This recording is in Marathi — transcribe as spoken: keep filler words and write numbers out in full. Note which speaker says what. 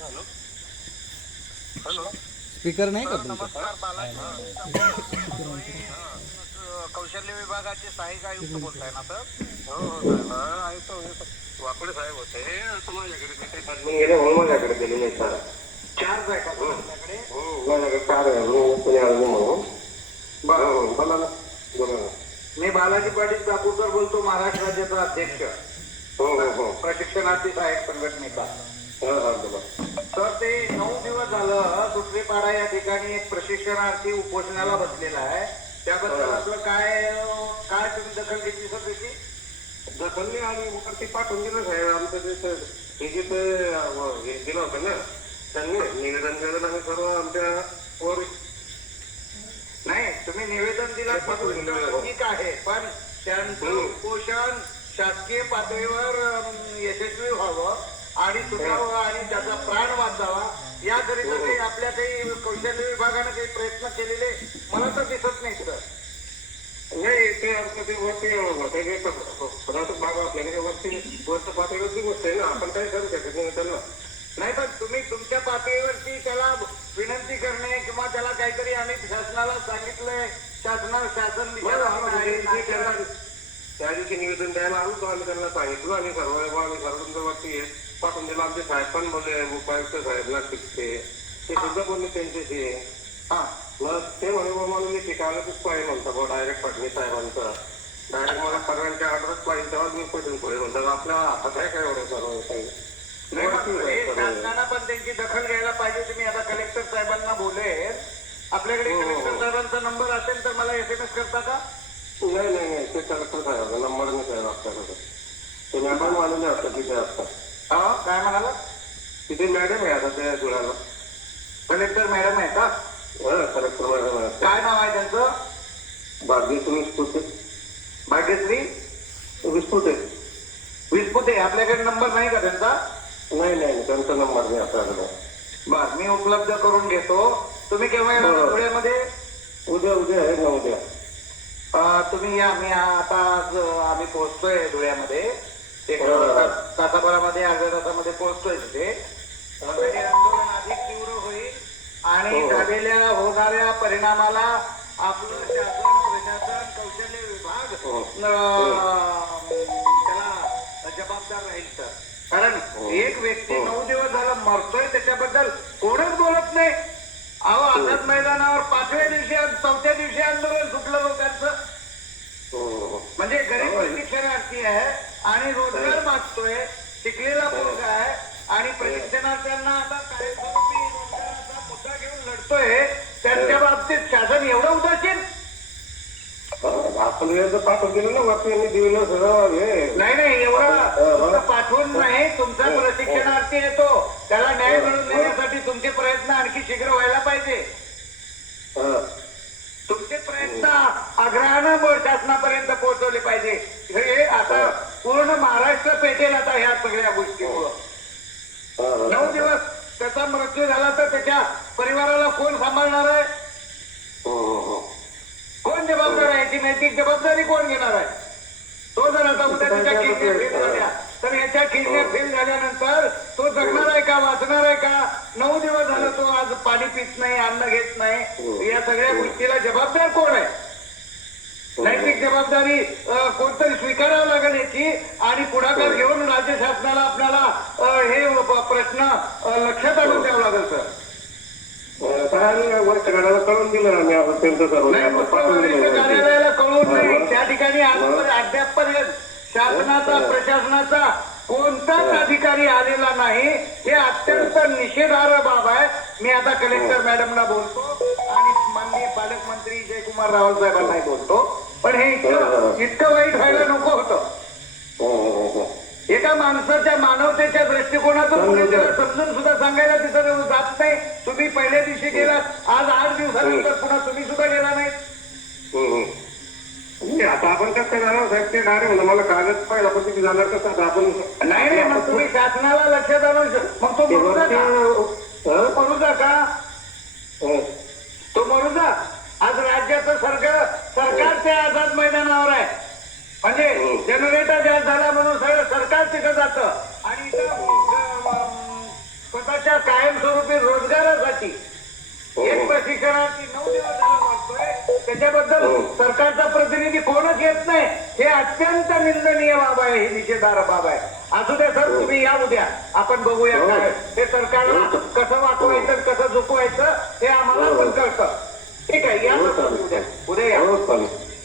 Speaker 1: हॅलो,
Speaker 2: स्पीकर नाही का तुमचा?
Speaker 1: नमस्कार बालाजी. कौशल्य विभागाचे सहाय्यक आयुक्त बोलताय ना सर? हो हो साहेब, ऐकतो येतो. वाकडे साहेब होते माझ्याकडे, मी काही पाठवून गेले म्हणून माझ्याकडे दिले नाही सर. चार आहे का तुमच्याकडे? माझ्याकडे चार आहे कोणी आलं नाही म्हणून. बरं बोला ना, बोला ना. मी बालाजी पाटील चाकूरकर बोलतो, महाराष्ट्र राज्याचा अध्यक्ष. हो हो हो प्रशिक्षणार्थी सहाय्यक संघटनेचा. तर ते नऊ दिवस झालं सुत्रीपाडा या ठिकाणी एक प्रशिक्षणार्थी उपोषणाला बसलेला आहे. त्याबद्दल आपलं काय काय तुम्ही दखल घेतली सर त्याची? दखल आणि वरती पाठवून दिलं साहेब. आमचं जे हे जे दिलं होतं ना त्यांनी निवेदन दिलं आम्ही सर्व आमच्या वर. नाही तुम्ही निवेदन दिलं ठीक आहे, पण त्यांचं उपोषण शासकीय पातळीवर यशस्वी व्हावं आणि सुटावं आणि त्याचा प्राण वाचावा याकरिता काही आपल्या काही कौशल्य विभागाने काही प्रयत्न केलेले मला तर दिसत नाही सर. नाही ते वरती भाग आपल्याकडे वरती वरच्या पातळीवरची गोष्ट आहे ना, आपण काही करू शकत नाही त्यांना. नाही पण तुम्ही तुमच्या पातळीवरती त्याला विनंती करणे किंवा त्याला काहीतरी आम्ही शासनाला सांगितलंय, शासना शासन त्या दिवशी निवेदन द्यायला आलो आम्ही त्यांना सांगितलं आणि सर्व आम्ही सर्व वरती पाठवून दिला. आमचे साहेब पण बोलले, उपायुक्त साहेब नाशिकचे ते सुद्धा बोलले त्यांच्याशी. हा मग ते म्हणे मला मी ठिकाणातच पाहिजे म्हणतो बा डायरेक्ट फडणवीस साहेबांचं डायरेक्ट मला परवानची ऑर्डरच पाहिजे तेव्हा मी पटून पुढे म्हणतात. आपल्या हातात आहे काय एवढं सर्व काही शासनानं पण त्यांची दखल घ्यायला पाहिजे. तुम्ही आता कलेक्टर साहेबांना बोलेल, आपल्याकडे कलेक्टर साहेबांचा नंबर असेल तर मला एस एम एस करता का? नाही नाही नाही ते कलेक्टर साहेबांचा नंबर नाही साहेब आपल्याकडे. ते मॅडम आलेले असतात तिथे असतात. हा काय म्हणाला? तिथे मॅडम आहे आता त्या धुळ्याला. कलेक्टर मॅडम आहे का? कलेक्टर मॅडम आहे. काय नाव आहे त्यांचं? भाग्यश्री विस्पुते. भाग्यश्री विस्पुते. विस्पुते. आपल्याकडे नंबर नाही का त्यांचा? नाही नाही त्यांचा नंबर नाही आपल्याकडे. बर मी उपलब्ध करून घेतो. तुम्ही केव्हा येणार धुळ्यामध्ये? उद्या उद्या आहे ना उद्या. तुम्ही या, मी आता आज आम्ही पोहोचतोय धुळ्यामध्ये. एक तासाभरामध्ये अर्ध्या तासामध्ये पोहोचतोय तिथे. आंदोलन अधिक तीव्र होईल आणि झालेल्या होणाऱ्या परिणामाला आपलं शासन, प्रशासन, कौशल्य विभाग त्याला जबाबदार राहील सर. कारण एक व्यक्ती नऊ दिवस झाला मरतोय त्याच्याबद्दल कोणच बोलत नाही. अहो आझाद मैदानावर पाचव्या दिवशी चौथ्या दिवशी आंदोलन सुटलं लोकांचं. म्हणजे गरीब प्रशिक्षणार्थी आहे आणि रोजगार मागतोय, शिकलेला मुलगा आहे आणि प्रशिक्षणार्थ्यांना आता कायमस्वरूपी रोजगाराचा मुद्दा घेऊन लढतोय. त्यांच्या बाबतीत शासन एवढं उदासीन? आपण वेळ पाठवून दिलं ना वरती यांनी दिलं सगळं. नाही नाही एवढं पाठवून नाही. तुमचा प्रशिक्षणार्थी येतो त्याला न्याय मिळवून देण्यासाठी तुमचे प्रयत्न आणखी शीघ्र व्हायला पाहिजे. तुमचे प्रयत्न आग्रहानं शासनापर्यंत पोहोचवले पाहिजे. हे आता पूर्ण महाराष्ट्र पेटेल आता ह्या सगळ्या गोष्टीमुळं. नऊ दिवस त्याचा मृत्यू झाला तर त्याच्या परिवाराला कोण सांभाळणार आहे? कोण जबाबदार आहे? याची नैतिक जबाबदारी कोण घेणार आहे? तो जर आता उद्या त्याच्या किडनी फेल झाल्या तर याच्या किडनी फेल झाल्यानंतर तो जगणार आहे का, वाचणार आहे का? नऊ दिवस झाला तो आज पाणी पित नाही, अन्न घेत नाही. या सगळ्या गोष्टीला जबाबदार कोण आहे? नैतिक जबाबदारी कोणतरी स्वीकारावं लागेल याची आणि पुढाकार घेऊन राज्य शासनाला आपल्याला हे प्रश्न लक्षात आणून द्यावं लागेल सर. कळून दिलं कार्यालयाला कळवून नाही. त्या ठिकाणी अद्यापपर्यंत शासनाचा, प्रशासनाचा कोणताच अधिकारी आलेला नाही. हे अत्यंत निषेधार्ह बाब आहे. मी आता कलेक्टर मॅडमला बोलतो आणि माननीय पालकमंत्री जयकुमार रावल साहेबांनाही बोलतो. पण हे इतकं इतकं वाईट व्हायला नको होतं. एका माणसाच्या मानवतेच्या दृष्टिकोनातून पुढे त्याला समजून सुद्धा सांगायला तिथं जात नाही. तुम्ही पहिल्या दिवशी गेलात, आज आठ दिवसानंतर पुन्हा तुम्ही सुद्धा गेला नाही. आता आपण कसं जाणार साहेब? ते डायरेक्ट मला कागद पाहिजे आपण तिथे जाणार कसं? आपण नाही नाही मग तुम्ही शासनाला लक्षात आणून मग तो मरू जा का? मरू जा का तो मरू जा. आज राज्याचं सरकार सरकार त्या आझाद मैदानावर आहे. म्हणजे जनरेटर गॅस झाला म्हणून सगळं सरकार तिथं जातं आणि स्वतःच्या काय
Speaker 2: दिवसाची एक प्रशिक्षणार्थी नऊ दिवस झाला वाटतोय त्याच्याबद्दल सरकारचा प्रतिनिधी कोणच येत नाही. हे अत्यंत निंदनीय बाब आहे, ही निषेधार्ह बाब आहे. असू द्या सर, तुम्ही या उद्या, आपण बघूया काय हे सरकारला कसं वाचवायचं कसं झुकवायचं हे आम्हाला पण कळतं. ठीक आहे, या उद्या उद्या या.